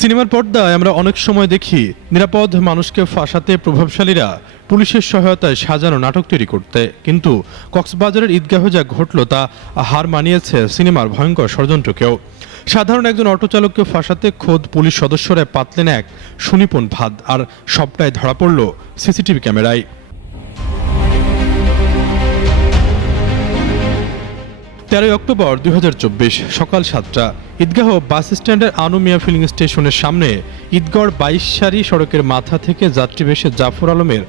সিনেমার পর্দায় আমরা অনেক সময় দেখি নিরাপদ মানুষকে ফাঁসাতে প্রভাবশালীরা পুলিশের সহায়তায় সাজানো নাটক তৈরি করতে, কিন্তু কক্সবাজারের ঈদগাহে যা ঘটল তা হার মানিয়েছে সিনেমার ভয়ঙ্কর ষড়যন্ত্রকেও। সাধারণ একজন অটোচালককে ফাঁসাতে খোদ পুলিশ সদস্যরা পাতলেন এক সুনিপুণ ফাঁদ, আর সবটাই ধরা পড়ল সিসিটিভি ক্যামেরায়। 13 অক্টোবর 2024 সকাল 7টা ঈদগাহ বাস স্ট্যান্ডের আনু মিয়া ফিলিং স্টেশনের সামনে ঈদগড় 22 সারি সড়কের মাথা থেকে যাত্রী বেশে জাফর আলমের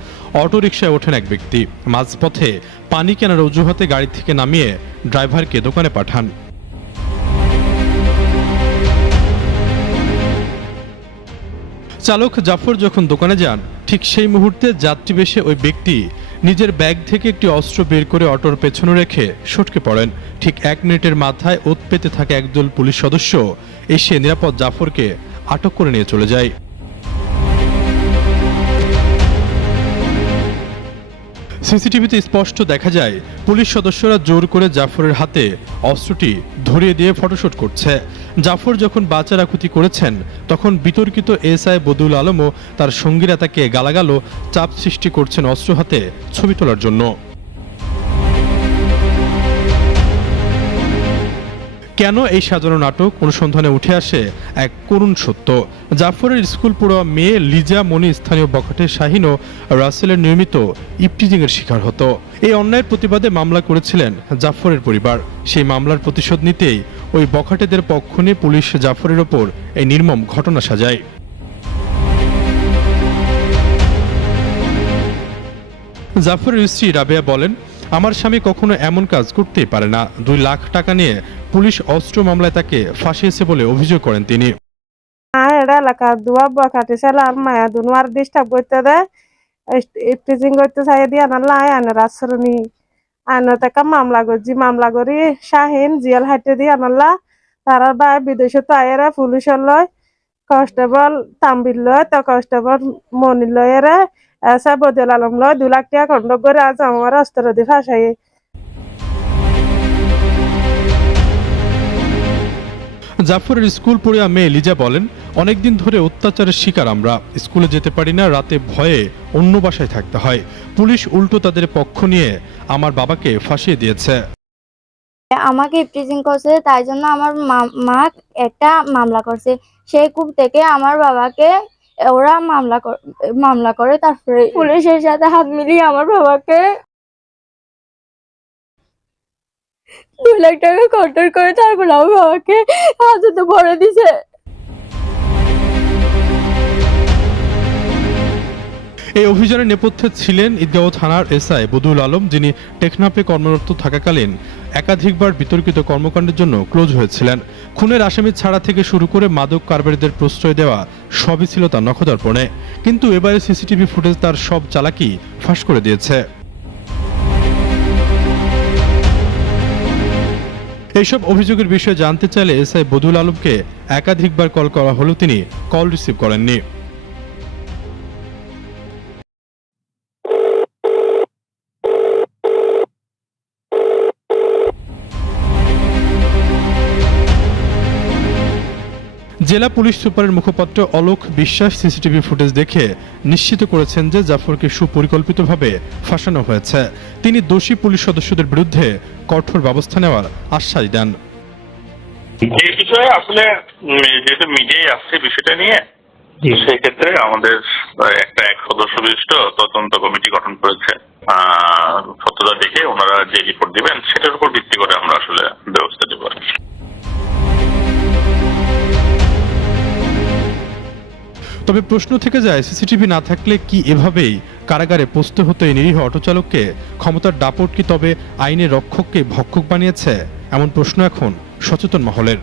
অটোরিকশায় ওঠেন এক ব্যক্তি। মাঝপথে পানি কেনার অজুহাতে গাড়ি থেকে নামিয়ে ড্রাইভারকে দোকানে পাঠান। চালক জাফর যখন দোকানে যান, ঠিক সেই মুহূর্তে যাত্রী বেশে ওই ব্যক্তি নিজের ব্যাগ থেকে একটি অস্ত্র বের করে অটোর পেছনে রেখে সটকে পড়েন। ঠিক 1 মিনিটের মাথায় ওত পেতে থাকা একদল পুলিশ সদস্য এসে নিরাপদ জাফরকে আটক করে নিয়ে চলে যায়। সিসিটিভিতে স্পষ্ট দেখা যায় পুলিশ সদস্যরা জোর করে জাফরের হাতে অস্ত্রটি ধরিয়ে দিয়ে ফটোশুট করছে। জাফর যখন বাঁচারাকুতি করেছেন, তখন বিতর্কিত এসআই বদিউল আলম ও তার সঙ্গীরা তাকে গালাগাল ও চাপ সৃষ্টি করছেন অস্ত্র হাতে ছবি তোলার জন্য। কেন এই সাজানো নাটক? অনুসন্ধানে উঠে আসে এক করুণ সত্য। জাফরের স্কুল পড়ুয়া মেয়ে লিজা মনি স্থানীয় বখাটে শাহিন ও রাসেলের নিয়মিত ইপটিজিংয়ের শিকার হতো। এই অন্যায়ের প্রতিবাদে মামলা করেছিলেন জাফরের পরিবার। সেই মামলার প্রতিশোধ নিতেই ওই বখাটেদের পক্ষ নিয়ে পুলিশ জাফরের ওপর এই নির্মম ঘটনা সাজায়। জাফরের স্ত্রী রাবেয়া বলেন, আমার স্বামী কখনো এমন কাজ করতেই পারে না। 2 লাখ টাকা নিয়ে পুলিশ অস্ত্র মামলায় তাকে ফাঁসিয়েছে বলে অভিযোগ করেন তিনি। এলাকা দুয়া বখাটে আর মায়া দুনুয়ার ডিস্টার্ব করতে দেয়, টিচিং করতে চাই দিয়ে আনাল্লাহ আনার আশ্রণী আইন তাকে মামলা করছি। মামলা করি শাহিন জিয়াল হাইটে দিয়ে আনাল্লাহ তারা বা বিদেশে তো আয়েরা পুলিশের লয় কনস্টেবল তাম্বির লয় তো কনস্টেবল মনির লয়েরা এসা বদিউল আলম লয় 2 লাখ টাকা খন্ড করে আজ আমার অস্ত্র দিয়ে ফাঁসাই। জাফরের স্কুল পড়ুয়া মেয়ে লিজা বলেন, অনেকদিন ধরে অত্যাচারের শিকার আমরা। স্কুলে যেতে পারি না, রাতে ভয়ে অন্য বাসায় থাকতে হয়। পুলিশ উল্টো তাদের পক্ষ নিয়ে আমার বাবাকে ফাঁসিয়ে দিয়েছে। আমাকে ইপটিজিং করছে, তাই জন্য আমার মা একটা মামলা করছে। সেই কূপ থেকে আমার বাবাকে ওরা মামলা করে তারপরে পুলিশের সাথে হাত মিলিয়ে আমার বাবাকে 2 লাখ টাকা কন্ট্রোল করে তারপর আমার বাবাকে হাজতে ভরে দিছে। এই অভিযানের নেপথ্যে ছিলেন ঈদগাহ থানার এসআই বদিউল আলম, যিনি টেকনাফে কর্মরত থাকাকালীন একাধিকবার বিতর্কিত কর্মকাণ্ডের জন্য ক্লোজ হয়েছিলেন। খুনের আসামি ছাড়া থেকে শুরু করে মাদক কারবারিদের প্রশ্রয় দেওয়া সবই ছিল তার নখদর্পণে। কিন্তু এবারে সিসিটিভি ফুটেজ তার সব চালাকি ফাঁস করে দিয়েছে। এইসব অভিযোগের বিষয়ে জানতে চাইলে এসআই বদিউল আলমকে একাধিকবার কল করা হলেও তিনি কল রিসিভ করেননি। জেলা পুলিশ সুপারের মুখপাত্র অলোক বিশ্বাস সিসিটিভি ফুটেজ দেখে নিশ্চিত করেছেন যে জাফরকে সুপরিকল্পিতভাবে ফাঁসানো হয়েছে। তিনি দোষী পুলিশ সদস্যদের বিরুদ্ধে কঠোর ব্যবস্থা নেওয়ার আশ্বাস দেন। এই বিষয়ে আসলে যেহেতু মিডিয়ায় আসছে বিষয়টা নিয়ে, সেই ক্ষেত্রে আমাদের একটা 1 সদস্য বিশিষ্ট তদন্ত কমিটি গঠন করেছে। সত্যতা দেখে ওনারা যে রিপোর্ট দিবেন সেটার উপর ভিত্তি করে আমরা আসলে ব্যবস্থা নেব। তবে প্রশ্ন থেকে যায়, সিসিটিভি না থাকলে কি এভাবেই কারাগারে পোস্ত হতো এই নিরীহ অটোচালককে? ক্ষমতার দাপট কি তবে আইনের রক্ষককে ভক্ষক বানিয়েছে? এমন প্রশ্ন এখন সচেতন মহলের।